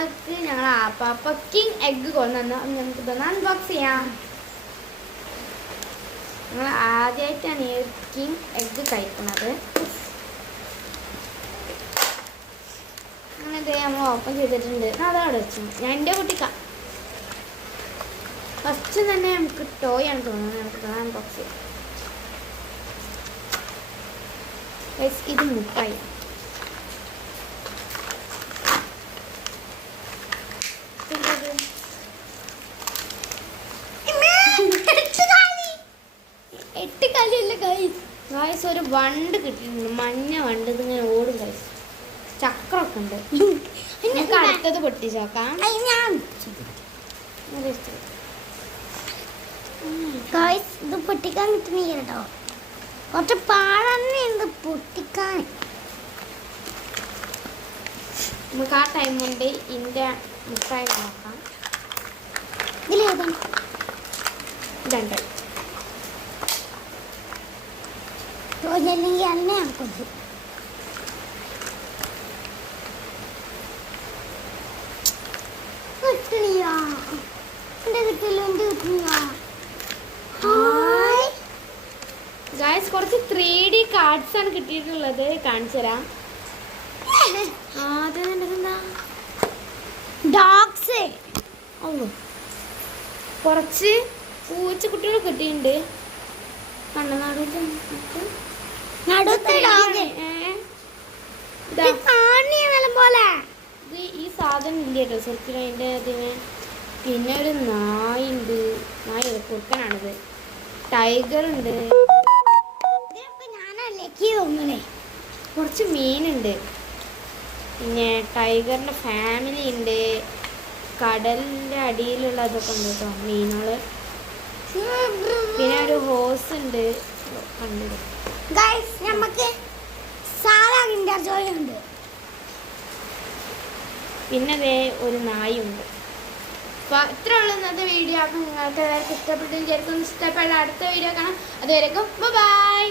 പെരുന്നാൾക്ക് ഞങ്ങൾ ആപ്പാപ്പ king egg കൊണ്ടുവന്നു. നമുക്ക് ഇതൊന്ന് അൺബോക്സ് ചെയ്യാം. ഞങ്ങൾ ആദ്യമായിട്ടാണ് ഈ കിങ് എഗ്ഗ് കഴിക്കുന്നത്. അങ്ങനെ ഇത് നമ്മൾ ഓപ്പൺ ചെയ്തിട്ടുണ്ട്. അതവിടെ വെച്ചു. ഞാൻ എൻ്റെ കുട്ടിക്കാം. ഫസ്റ്റ് തന്നെ നമുക്ക് ടോയ് ആണ് തോന്നുന്നത്. നമുക്ക് അൺബോക്സ് ചെയ്യാം. ഇത് മുട്ടായി. എട്ട് കളിയല്ല ഗൈസ്. ഒരു വണ്ട് കിട്ടിയിട്ടുണ്ട്, മഞ്ഞ വണ്ട്. ഇതിങ്ങനെ ഓടും ഗൈസ്. ചക്രമൊക്കെ ഉണ്ട്. നമുക്ക് അടുത്തത് പൊട്ടിച്ചോക്കാം. ഇത് പൊട്ടിക്കാൻ കിട്ടുന്നില്ല കേട്ടോ. കുറച്ച് പാടന്നെ എന്ത് പൊട്ടിക്കാൻ. നമുക്ക് ആ ടൈം കൊണ്ട് ഇതിൻ്റെ മുട്ടായി നോക്കാം. ഇതിലേതാണ്? ഇതുണ്ട്. അല്ലെങ്കിൽ എണ്ണയാണ് കുറച്ച്. കിട്ടണിയാ എൻ്റെ കിട്ടില്ല. എൻ്റെ കിട്ടണിയാ. ഗൈസ് കുറച്ച് 3D കാർഡ്സ് ആണ് കിട്ടിയിട്ടുള്ളത്. കാണിച്ചു തരാം. അതെന്താ ഡോഗ്സ്. കുറച്ച് പൂച്ചക്കുട്ടികൾ കിട്ടിയിട്ടുണ്ട്. ഈ സാധനം ഇല്ല കേട്ടോ ശരിക്കും അതിൻ്റെ അതിന്. പിന്നെ ഒരു നായുണ്ട്. നായ കുറുക്കനാണിത്. ടൈഗർ ഉണ്ട്. കുറച്ച് മീനുണ്ട്. പിന്നെ ടൈഗറിൻ്റെ ഫാമിലി ഉണ്ട്. കടലിൻ്റെ അടിയിലുള്ളതൊക്കെ ഉണ്ട് കേട്ടോ മീനുകൾ. പിന്നെ ഒരു ഹോസ് ഉണ്ട്. കണ്ടത് നമുക്ക് സാധാ കിൻഡർ ജോയ് ഉണ്ട്. പിന്നെ അതേ ഒരു നായുണ്ട്. അപ്പോൾ ഇത്ര ഉള്ള ഇന്നത്തെ വീഡിയോ. അപ്പം നിങ്ങൾക്ക് എല്ലാവർക്കും ഇഷ്ടപ്പെട്ടെന്ന് വിചാരിക്കും. ഇഷ്ടപ്പെട്ട അടുത്ത വീഡിയോ കാണാം. അതുവരെക്കും ബൈ.